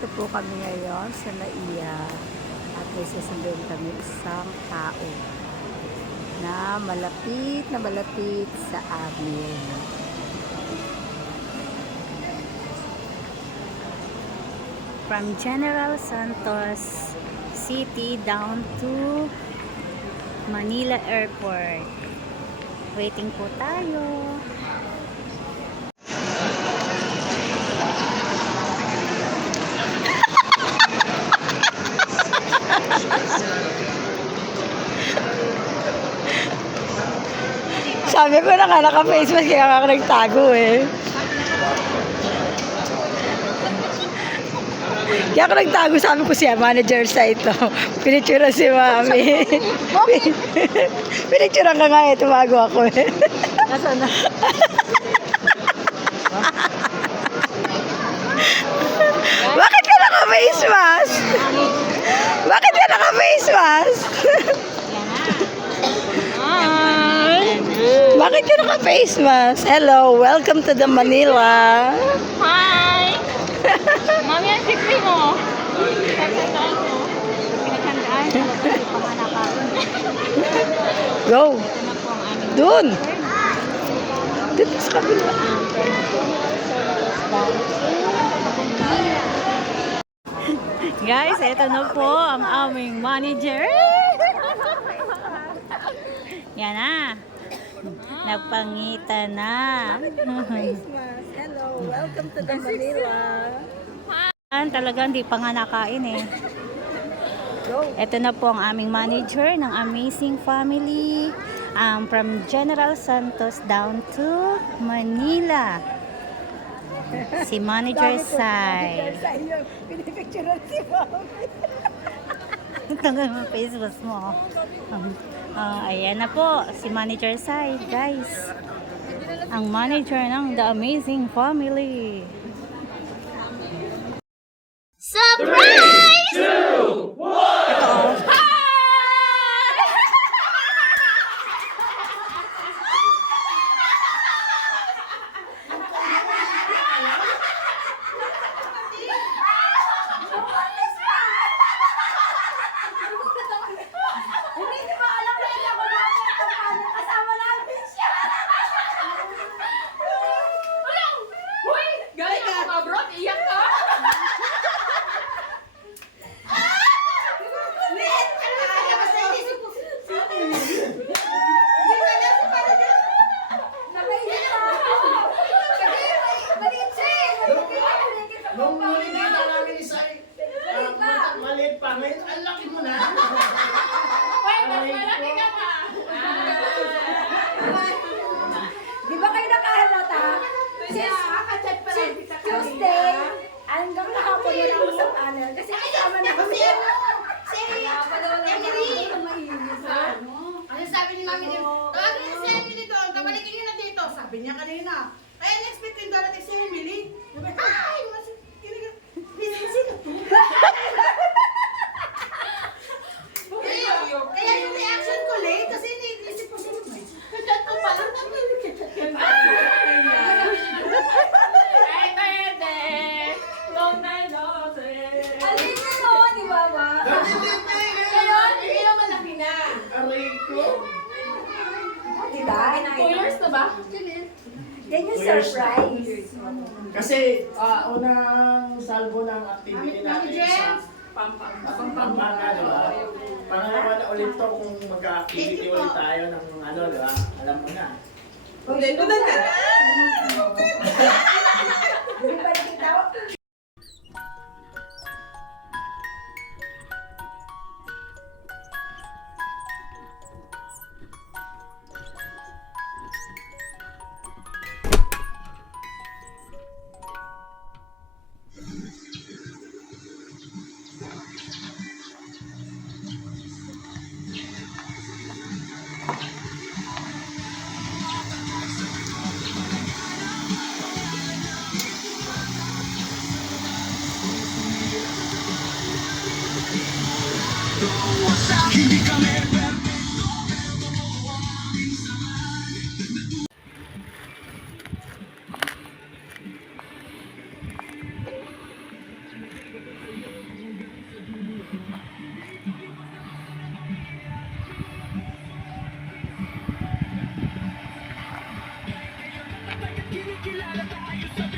nandito po kami ngayon sa Naiya at may susunduin kami isang tao na malapit sa amin. From General Santos City down to Manila Airport. Waiting po tayo. Sabi ko na nga naka-face mask kaya ako nagtago eh. Kaya ako nagtago, sabi ko siya, manager sa ito. Pinictura si Mami. Pinictura ka nga eh, tumago ako eh. Nasaan na? Bakit ka naka-face mask? Bakit ka naka-face mask? Bakit ka naka-face mask? Hello, welcome to the Manila. Hi! Mami, ang sexy mo. Pagkandaan mo. Pinaghandaan mo. Go. Ito na po ang aming Doon. Dito sa kabila. Guys, ito na po ang aming manager. Yan na. Nagpangita na. Hello, welcome to the Manila. Talagang di pa nga nakain eh. Ito na po ang aming manager ng Amazing Family. From General Santos down to Manila. Si Manager Sai. Pinipicturean si Mami. Tanggal mo face mask mo. Ayan na po, si Manager Sai, guys. Ang manager ng The Amazing Family. Surprise! 2, 1. Nung nakikita namin ni Sai, maliit pa. Ngayon, ang laki mo na. Wait, mas malaki ka pa. Di ba kayo nakahalata? Tuesday, hanggang kahapon wala ako sa panel. Kasi kasama na kami. Ano sabi ni Mami din? Tawagin niya si Emily doon. Tabalikin niyo na dito. Sabi niya kanina. Kaya next-expect ko yung darating si Emily. Sabi, ay! Sino to? Kaya yung reaction ko late kasi iniisip ko sino ba? Kachat ko pala. Ay, pwede. Long time no see. Alin na no, di ba ba? Kaya malaki na. Aray ko. Di ba? 2 years na ba? Yan yung surprise. Kasi unang salvo ng activity natin sa Pampanga, di ba? Pangalawa na ulit to kung mag-activity ulit tayo ng ano, di ba? Alam mo na. Hindi ba nakita? Makikilala tayo sa